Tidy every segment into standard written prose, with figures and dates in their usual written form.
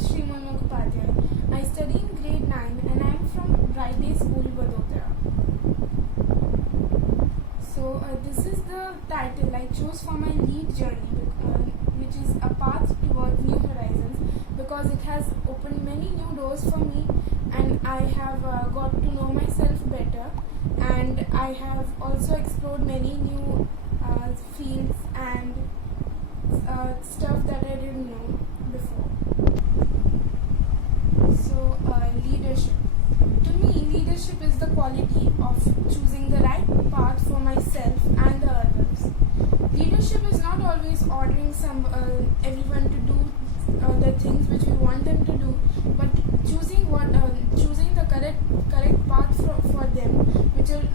is Srimoyee Mukhopadhyay. I study in grade 9 and I am from LEAAD School, Vadodara. So this is the title I chose for my LEAD journey, which is a path towards new horizons, because it has opened many new doors for me, and I have got to know myself better, and I have also explored many new fields and stuff that I didn't know before. So leadership. To me, leadership is the quality of choosing the right path for myself and the others. Leadership is not always ordering everyone to do the things which we want them to do, but choosing the correct path for them, which will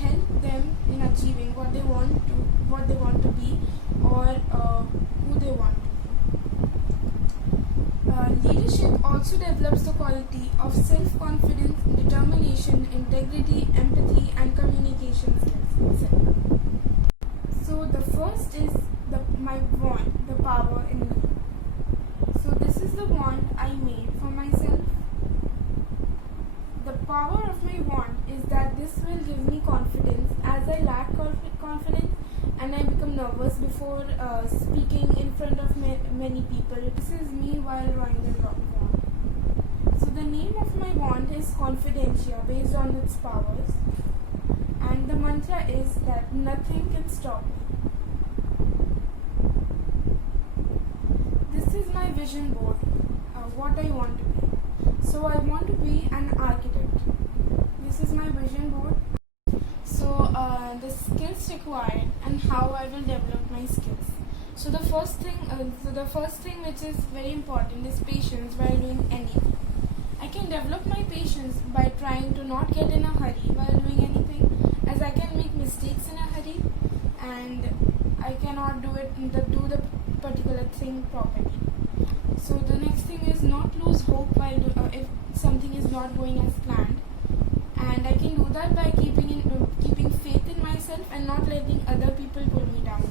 help them in achieving what they want to be, or who they want to be. Leadership also develops the quality of self-confidence, determination, integrity, empathy, and communication skills, etc. So the first is my wand, the power in me. So this is the wand I made for myself. The power of my wand is that this will give me confidence, as I lack confidence and I become nervous before speaking in front of many people. This is me while drawing the wand. So the name of my wand is Confidentia, based on its powers, and the mantra is that nothing can stop me. This is my vision board, what I want to be. So I want to be an architect. This is my vision board. So the skills required and how I will develop my skills. So the first thing which is very important is patience while doing anything. I can develop my patience by trying to not get in a hurry while doing anything, as I can make mistakes in a hurry and I cannot do the particular thing properly. So the next thing is not lose hope while if something is not going as planned, and I can do that by keeping faith in myself and not letting other people pull me down.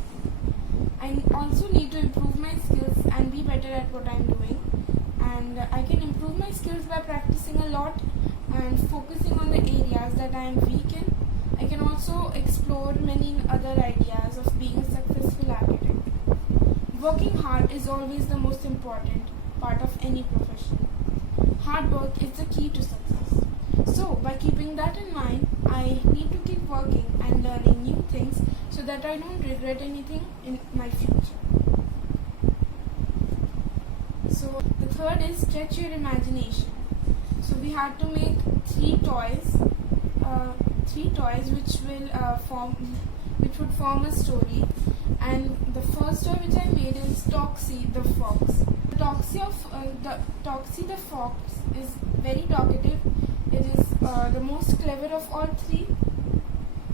I also need to improve my skills and be better at what I'm doing, and I can improve my skills by practicing a lot and focusing on the areas that I am weak in. I can also explore many other ideas of being a successful architect. Working hard is always the most important part of any profession. Hard work is the key to success. So, by keeping that in mind, I need to keep working and learning new things so that I don't regret anything in my future. So, the third is stretch your imagination. So, we had to make three toys which would form a story. And the first toy which I made is Toxie the Fox. Toxie the Fox is very talkative. It is the most clever of all three.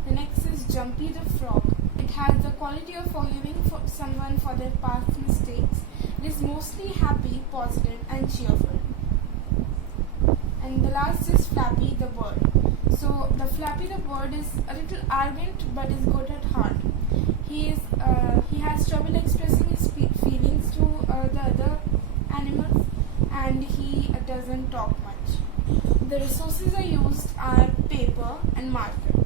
The next is Jumpy the Frog. It has the quality of forgiving someone for their past mistakes. It is mostly happy, positive, and cheerful. And the last is Flappy the Bird. So the Flappy the Bird is a little arrogant but is good at heart. He has trouble expressing his feelings to the other animals, and he doesn't talk much. The resources I used are paper and marker.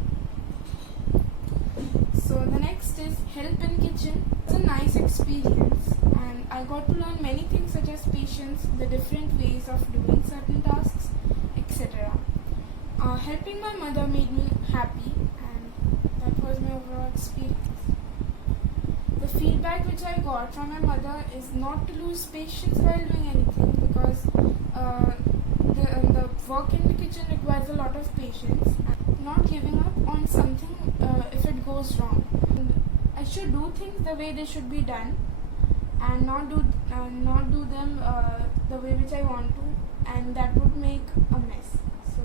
So the next is Help in Kitchen. It's a nice experience, and I got to learn many things such as patience, the different ways of doing certain tasks, etc. Helping my mother made me happy, and that was my overall experience. The feedback which I got from my mother is not to lose patience while doing anything, because the work in the kitchen requires a lot of patience, and not giving up on something if it goes wrong. And I should do things the way they should be done, and not do them the way which I want to, and that would make a mess. So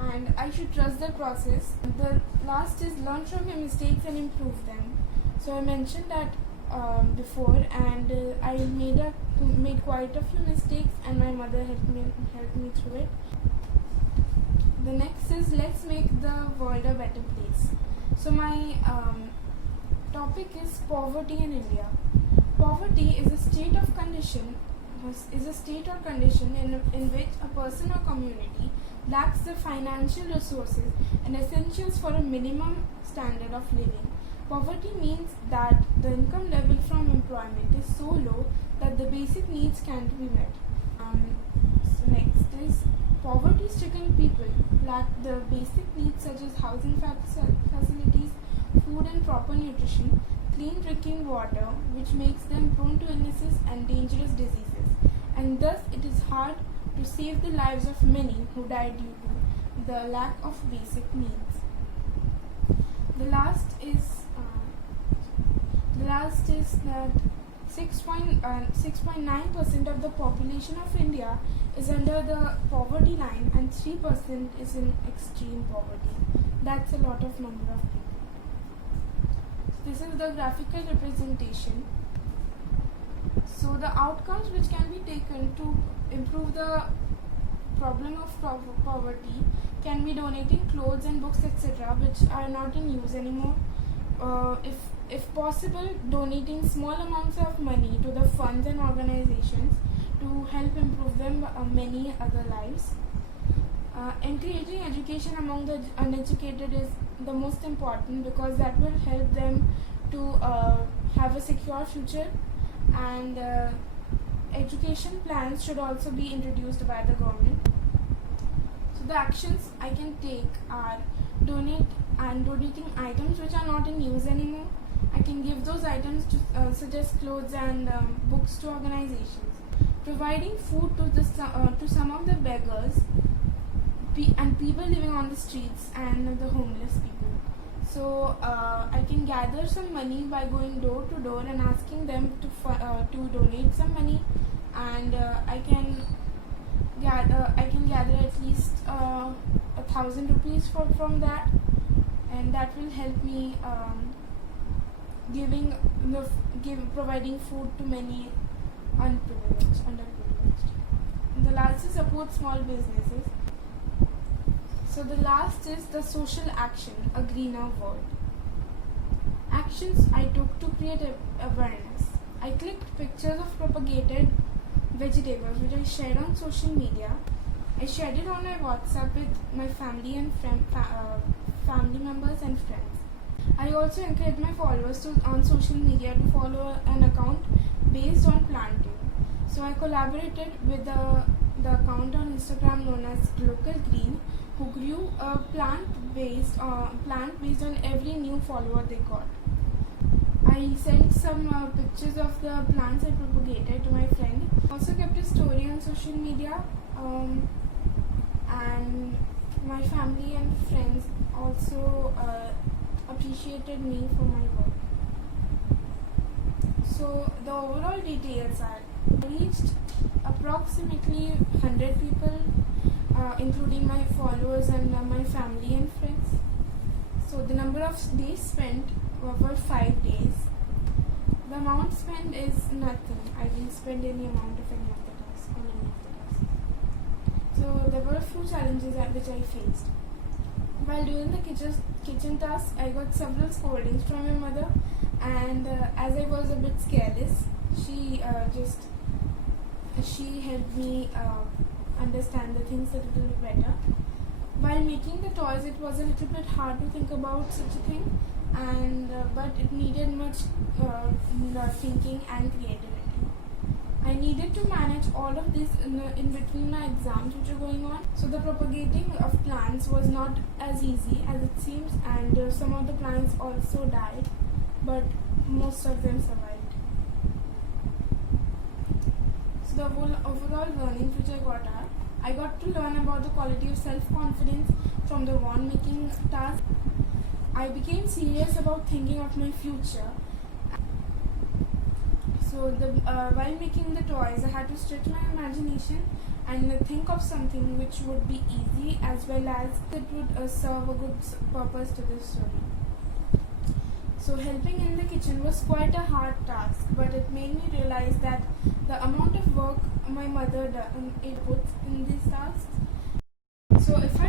and I should trust the process. The last is learn from your mistakes and improve them. So I mentioned that before, and I made quite a few mistakes, and my mother helped me through it. The next is let's make the world a better place. So my topic is poverty in India. Poverty is a state or condition in which a person or community lacks the financial resources and essentials for a minimum standard of living. Poverty means that the income level from employment is so low that the basic needs can't be met. So next is poverty-stricken people lack the basic needs such as housing facilities, food and proper nutrition, clean drinking water, which makes them prone to illnesses and dangerous diseases, and thus it is hard to save the lives of many who die due to the lack of basic needs. The last is that 6.9% of the population of India is under the poverty line and 3% is in extreme poverty. That's a lot of number of people. This is the graphical representation. So the outcomes which can be taken to improve the problem of poverty can be donating clothes and books etc. which are not in use anymore. If possible, donating small amounts of money to the funds and organizations to help improve them many other lives. Encouraging education among the uneducated is the most important because that will help them to have a secure future, and education plans should also be introduced by the government. So the actions I can take are donating items which are not in use anymore. I can give those items to such as clothes and books to organizations. Providing food to some of the beggars and people living on the streets and the homeless people. So I can gather some money by going door to door and asking them to donate some money, and I can gather at least 1,000 rupees from that, and that will help me providing food to many underprivileged. And the last is support small businesses. So the last is the social action, a greener world. Actions I took to create awareness. I clicked pictures of propagated vegetables which I shared on social media. I shared it on my WhatsApp with my family and family members and friends. I also encouraged my followers on social media to follow an account based on planting. So I collaborated with the account on Instagram known as Local Green, who grew a plant based on every new follower they got. I sent some pictures of the plants I propagated to my friend. Also kept a story on social media, and my family and friends also appreciated me for my work. So the overall details are: I reached approximately 100 people, including my followers and my family and friends. So the number of days spent were 5 days. The amount spent is nothing. I didn't spend any amount of any of the tasks on any of the tasks. So there were a few challenges which I faced. While doing the kitchen task, I got several scoldings from my mother, and as I was a bit careless, she helped me understand the things a little bit better. While making the toys, it was a little bit hard to think about such a thing, and but it needed much thinking and creativity. I needed to manage all of this in between my exams which are going on. So the propagating of plants was not as easy as it seems, and some of the plants also died, but most of them survived. So the overall learnings which I got to learn about the quality of self-confidence from the wand making task. I became serious about thinking of my future. So while making the toys, I had to stretch my imagination and think of something which would be easy as well as it would serve a good purpose to the story. So helping in the kitchen was quite a hard task, but it made me realize that the amount of work my mother puts in these tasks. So if I